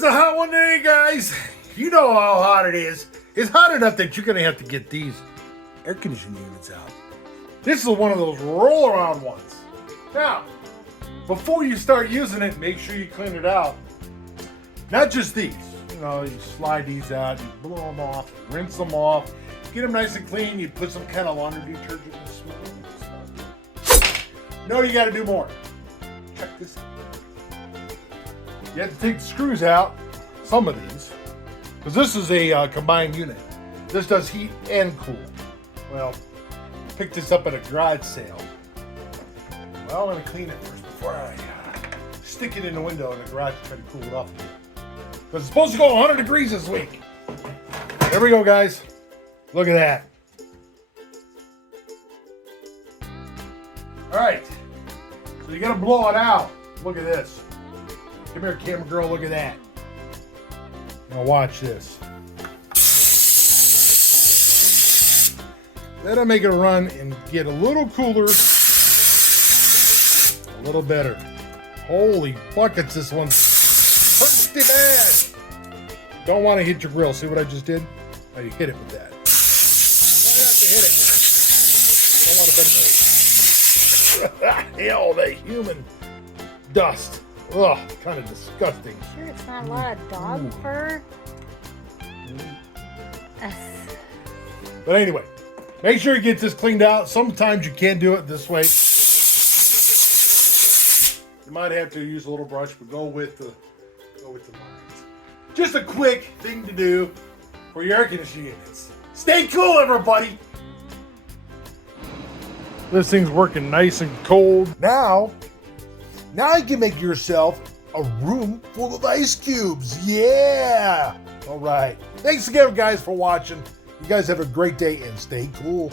was a hot one today, guys. You know how hot it is. It's hot enough that you're going to have to get these air conditioning units out. This is one of those roll around ones. Now, before you start using it, make sure you clean it out. Not just these. You know, you slide these out, you blow them off, rinse them off, get them nice and clean. You put some kind of laundry detergent and smell. No, you got to do more. Check this out. You have to take the screws out, some of these, because this is a combined unit. This does heat and cool. Well, picked this up at a garage sale. Well, I'm going to clean it first before I stick it in the window in the garage to try to cool it off. Because it's supposed to go 100 degrees this week. There we go, guys. Look at that. All right. So you got to blow it out. Look at this. Come here, camera girl. Look at that. Now watch this. That'll make it run and get a little cooler, a little better. Holy buckets, this one's pretty bad. Don't want to hit your grill. See what I just did? How you hit it with that. Try not to hit it. You don't want to bend the hell, the human dust. Ugh, kind of disgusting. Sure, it's not a lot of dog fur. But anyway, make sure you get this cleaned out. Sometimes you can't do it this way. You might have to use a little brush, but go with the lines. Just a quick thing to do for your air conditioning units. Stay cool, everybody. This thing's working nice and cold. Now you can make yourself a room full of ice cubes. Yeah. All right. Thanks again, guys, for watching. You guys have a great day and stay cool.